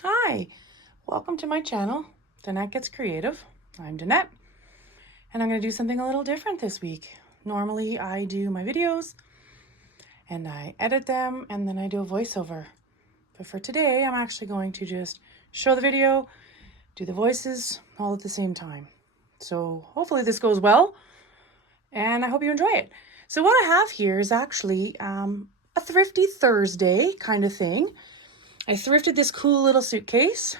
Hi, welcome to my channel, Danette Gets Creative. I'm Danette, and I'm going to do something a little different this week. Normally I do my videos, and I edit them, and then I do a voiceover. But for today, I'm actually going to just show the video, do the voices, all at the same time. So hopefully this goes well, and I hope you enjoy it. So what I have here is actually a Thrifty Thursday kind of thing. I thrifted this cool little suitcase,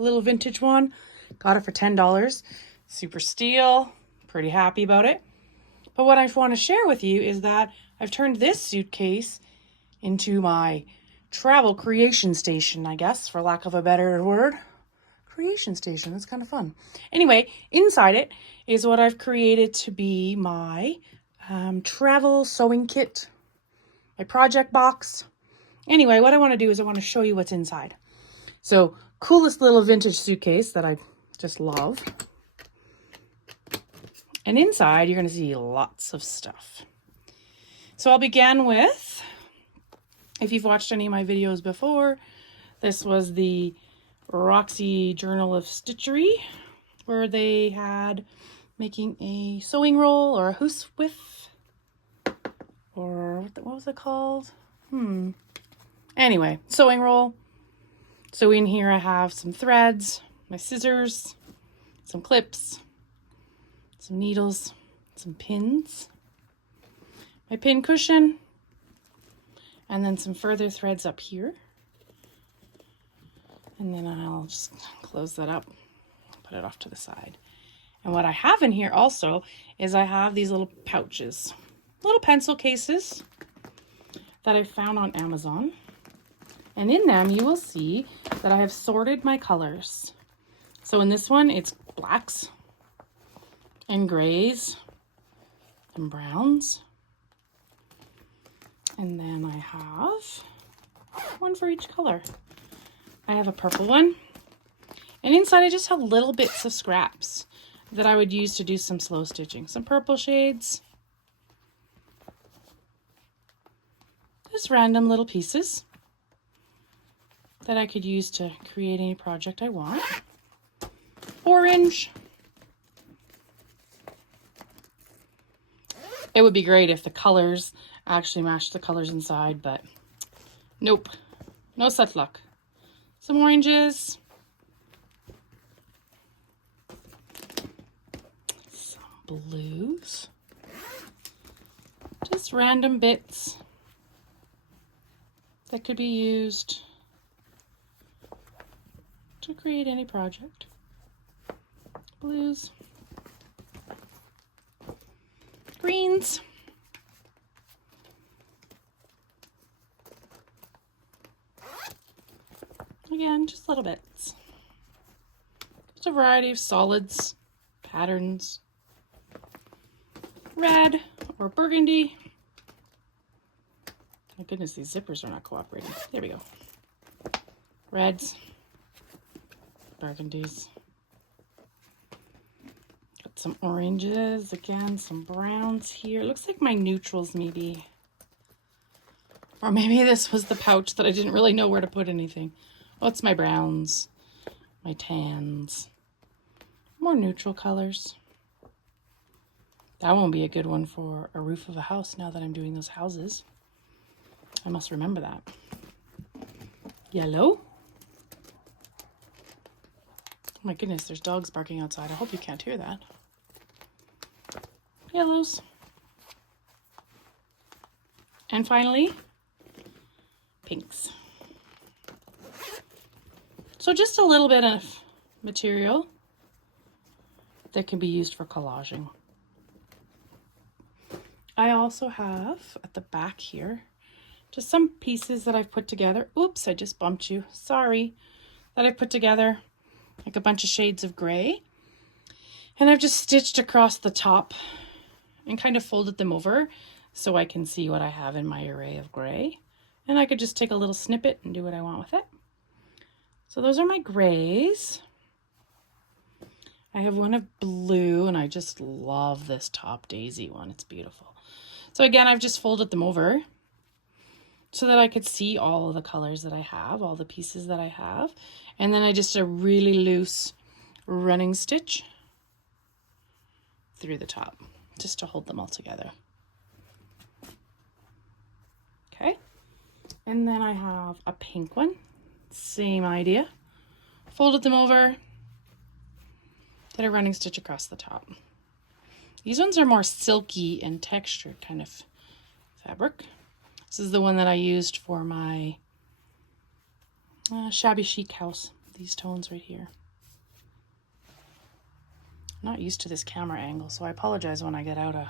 a little vintage one. Got it for $10. Super steal. Pretty happy about it. But what I want to share with you is that I've turned this suitcase into my travel creation station, I guess, for lack of a better word. Creation station. That's kind of fun. Anyway, inside it is what I've created to be my travel sewing kit, my project box. Anyway, what I want to do is I want to show you what's inside. So, coolest little vintage suitcase that I just love. And inside, you're going to see lots of stuff. So I'll begin with, if you've watched any of my videos before, this was the Roxy Journal of Stitchery, where they had making a sewing roll or a hoosewith, or what was it called? Anyway, sewing roll. So in here I have some threads, my scissors, some clips, some needles, some pins, my pin cushion, and then some further threads up here. And then I'll just close that up, put it off to the side. And what I have in here also is I have these little pouches, little pencil cases that I found on Amazon. And in them you will see that I have sorted my colors. So in this one, it's blacks and grays and browns. And then I have one for each color. I have a purple one. And inside I just have little bits of scraps that I would use to do some slow stitching. Some purple shades. Just random little pieces that I could use to create any project I want. Orange. It would be great if the colors actually matched the colors inside, but nope, no such luck. Some oranges. Some blues. Just random bits that could be used to create any project. Blues. Greens. Again, just little bits. Just a variety of solids, patterns. Red or burgundy. My goodness, these zippers are not cooperating. There we go. Reds. Burgundies. Got some oranges, again, some browns here. It looks like my neutrals maybe. Or maybe this was the pouch that I didn't really know where to put anything. Oh, it's my browns, my tans, more neutral colors. That won't be a good one for a roof of a house now that I'm doing those houses. I must remember that. Yellow. Oh my goodness, there's dogs barking outside. I hope you can't hear that. Yellows. And finally, pinks. So just a little bit of material that can be used for collaging. I also have at the back here just some pieces that I've put together. Oops, I just bumped you. Sorry. That I put together like a bunch of shades of gray. And I've just stitched across the top and kind of folded them over so I can see what I have in my array of gray. And I could just take a little snippet and do what I want with it. So those are my grays. I have one of blue, and I just love this top daisy one. It's beautiful. So again, I've just folded them over so that I could see all of the colors that I have, all the pieces that I have. And then I just did a really loose running stitch through the top just to hold them all together. Okay, and then I have a pink one, same idea. Folded them over, did a running stitch across the top. These ones are more silky and textured kind of fabric. This is the one that I used for my shabby chic house, these tones right here. I'm not used to this camera angle, so I apologize when I get out of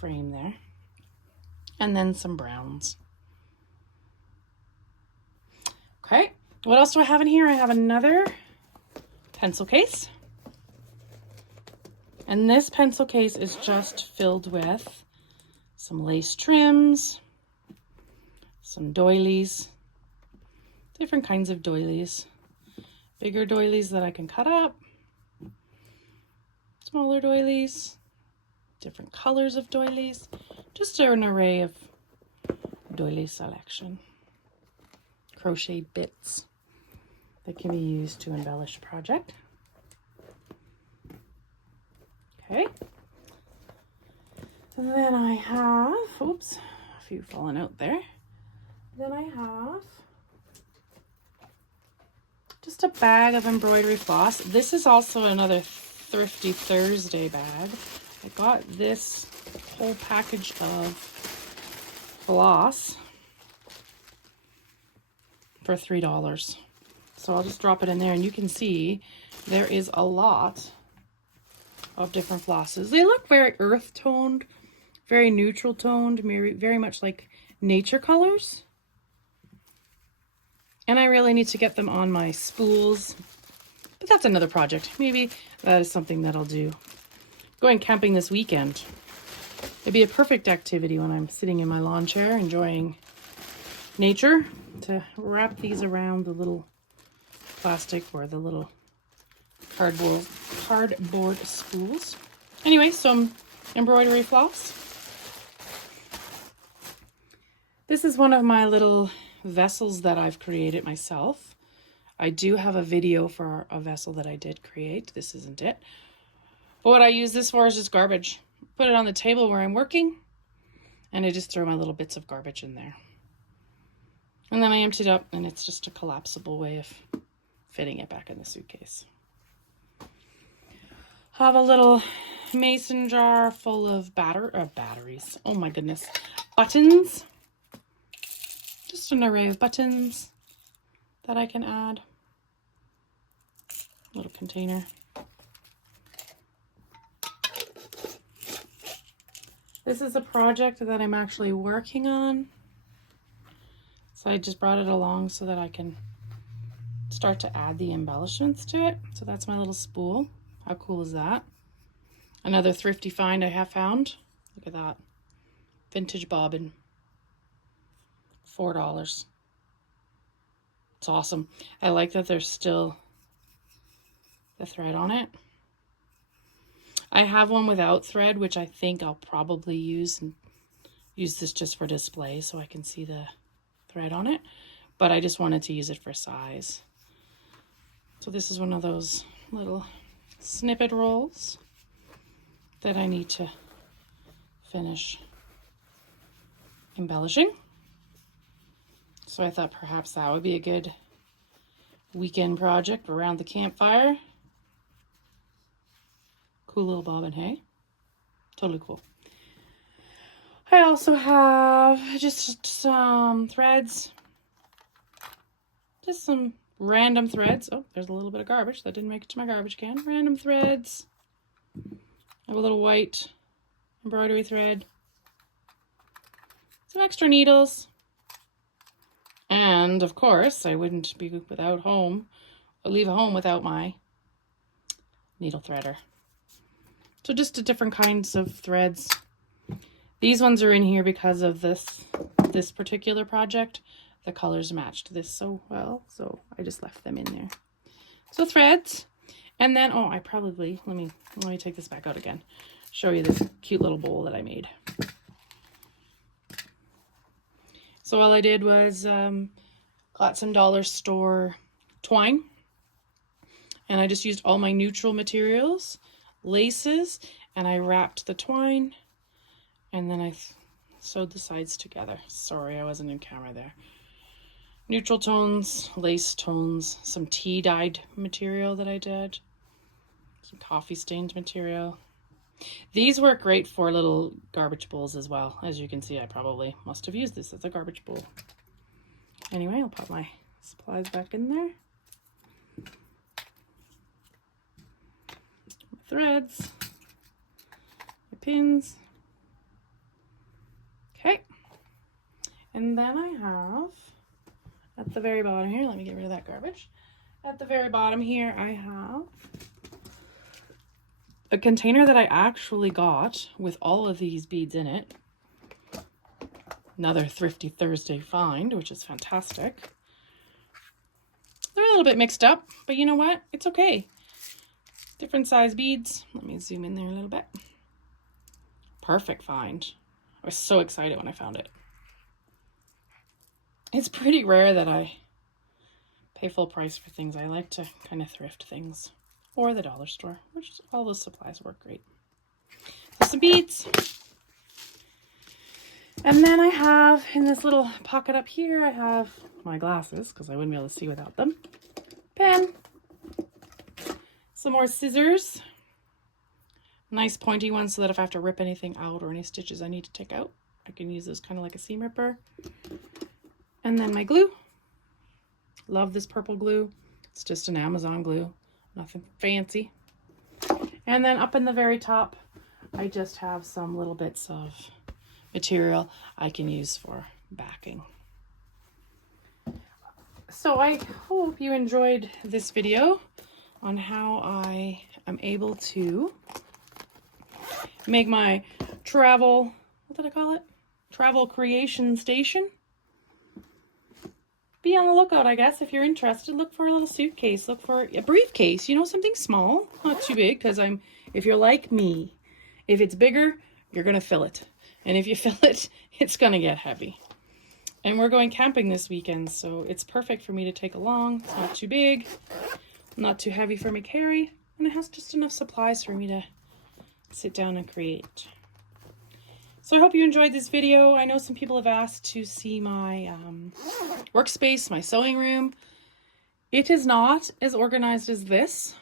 frame there. And then some browns. Okay, what else do I have in here? I have another pencil case. And this pencil case is just filled with some lace trims, some doilies, different kinds of doilies, bigger doilies that I can cut up, smaller doilies, different colors of doilies, just an array of doily selection. Crochet bits that can be used to embellish a project. Okay. And then I have, oops, a few falling out there. Then I have just a bag of embroidery floss. This is also another Thrifty Thursday bag. I got this whole package of floss for $3. So I'll just drop it in there and you can see there is a lot of different flosses. They look very earth toned, very neutral toned, very much like nature colors. And I really need to get them on my spools, but that's another project. Maybe that is something that I'll do. Going camping this weekend. It'd be a perfect activity when I'm sitting in my lawn chair enjoying nature to wrap these around the little plastic or the little cardboard spools. Anyway, some embroidery floss. This is one of my little vessels that I've created myself. I do have a video for a vessel that I did create. This isn't it. But what I use this for is just garbage. Put it on the table where I'm working and I just throw my little bits of garbage in there. And then I empty it up and it's just a collapsible way of fitting it back in the suitcase. Have a little mason jar full of batteries. Oh my goodness. Buttons. Just an array of buttons that I can add. Little container. This is a project that I'm actually working on. So I just brought it along so that I can start to add the embellishments to it. So that's my little spool. How cool is that? Another thrifty find I have found. Look at that. Vintage bobbin. $4. It's awesome. I like that there's still the thread on it. I have one without thread, which I think I'll probably use this just for display so I can see the thread on it. But I just wanted to use it for size. So this is one of those little snippet rolls that I need to finish embellishing. So I thought perhaps that would be a good weekend project around the campfire. Cool little bobbin, hey? Totally cool. I also have just some threads. Just some random threads. Oh, there's a little bit of garbage. That didn't make it to my garbage can. Random threads. I have a little white embroidery thread. Some extra needles. And, of course, I wouldn't be leave home without my needle threader. So just different kinds of threads. These ones are in here because of this particular project. The colors matched this so well, so I just left them in there. So threads. And then, oh, let me take this back out again. Show you this cute little bowl that I made. So all I did was got some dollar store twine, and I just used all my neutral materials, laces, and I wrapped the twine, and then I sewed the sides together. Sorry, I wasn't in camera there. Neutral tones, lace tones, some tea dyed material that I did, some coffee stained material. These work great for little garbage bowls as well. As you can see, I probably must have used this as a garbage bowl. Anyway, I'll put my supplies back in there. My threads, my pins. Okay. And then I have, at the very bottom here, let me get rid of that garbage. At the very bottom here, I have a container that I actually got with all of these beads in it. Another Thrifty Thursday find, which is fantastic. They're a little bit mixed up, but you know what? It's okay. Different size beads. Let me zoom in there a little bit. Perfect find. I was so excited when I found it. It's pretty rare that I pay full price for things. I like to kind of thrift things. Or the dollar store, which all those supplies work great. So some beads. And then I have, in this little pocket up here, I have my glasses, because I wouldn't be able to see without them. Pen. Some more scissors. Nice pointy ones so that if I have to rip anything out or any stitches I need to take out, I can use those kind of like a seam ripper. And then my glue. Love this purple glue. It's just an Amazon glue. Nothing fancy. And then up in the very top, I just have some little bits of material I can use for backing. So I hope you enjoyed this video on how I am able to make my travel, what did I call it? Travel creation station. Be on the lookout, I guess, if you're interested. Look for a little suitcase. Look for a briefcase, you know, something small, not too big, because if you're like me, if it's bigger, you're going to fill it. And if you fill it, it's going to get heavy. And we're going camping this weekend, so it's perfect for me to take along. It's not too big, not too heavy for me to carry, and it has just enough supplies for me to sit down and create. So I hope you enjoyed this video. I know some people have asked to see my workspace, my sewing room. It is not as organized as this.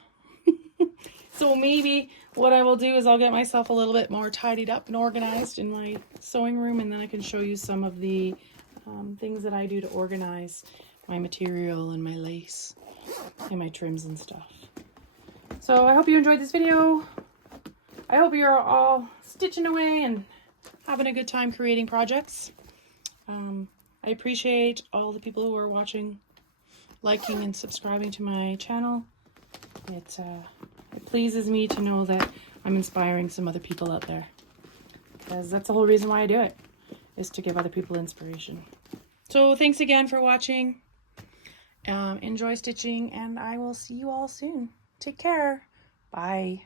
So maybe what I will do is I'll get myself a little bit more tidied up and organized in my sewing room, and then I can show you some of the things that I do to organize my material and my lace and my trims and stuff. So I hope you enjoyed this video. I hope you're all stitching away and having a good time creating projects. I appreciate all the people who are watching, liking, and subscribing to my channel. It pleases me to know that I'm inspiring some other people out there, because that's the whole reason why I do it, is to give other people inspiration. So thanks again for watching. Enjoy stitching, and I will see you all soon. Take care. Bye.